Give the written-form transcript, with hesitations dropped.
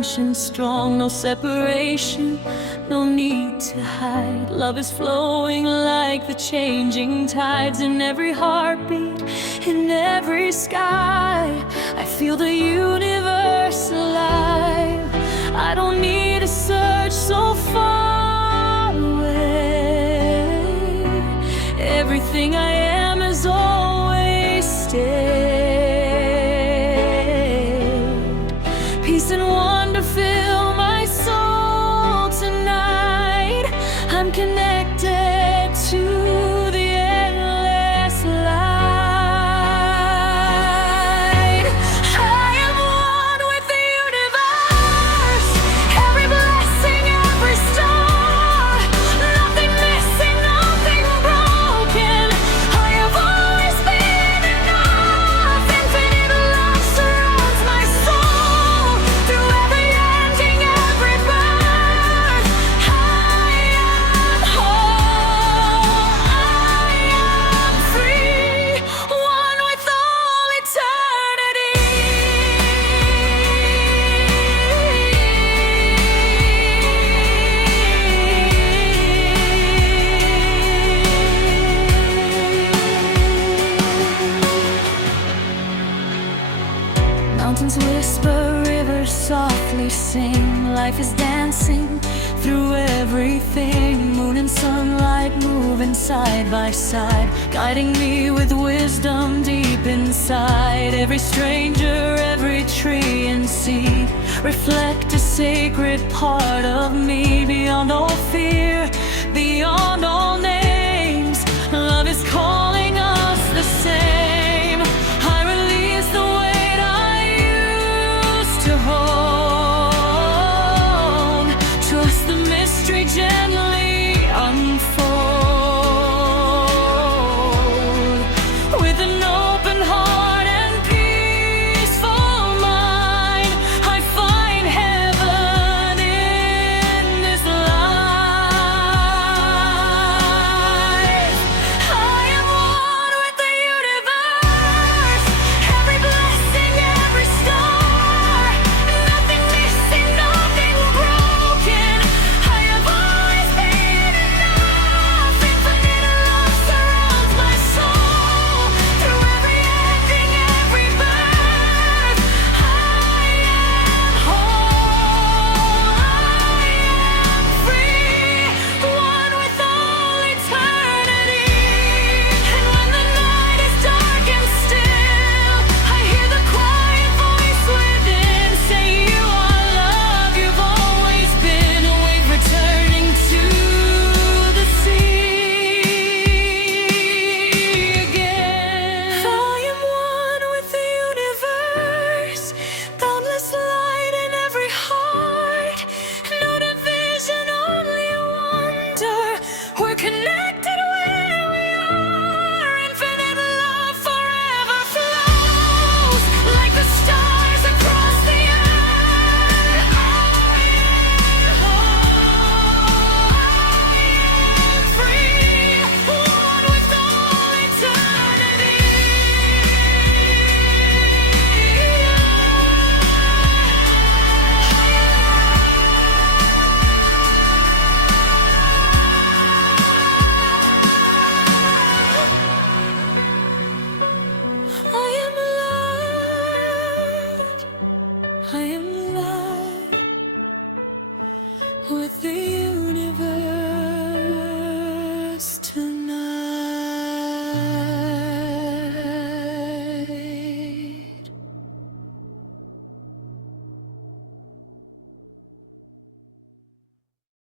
tension strong, no separation, no need to hide. Love is flowing like the changing tides in every heartbeat, in every sky. I feel the universe alive. I don't need to search so far away. Everything I am has always stayed. Peace and wonder fill my soul tonight. I'm connected to the endless light. I am one with the universe. Every blessing, every star. Nothing missing, nothing broken. I have always been enough. Infinite love surrounds my soul. Through every ending, every birth, I am whole. I am free, one with all eternity. Mountains whisper, rivers softly sing. Life is dancing through everything. Moon and sunlight moving side by side, guiding me with wisdom deep inside. Every stranger, every tree and seed reflect a sacred part of me. Beyond all fear, beyond all names, love is calling.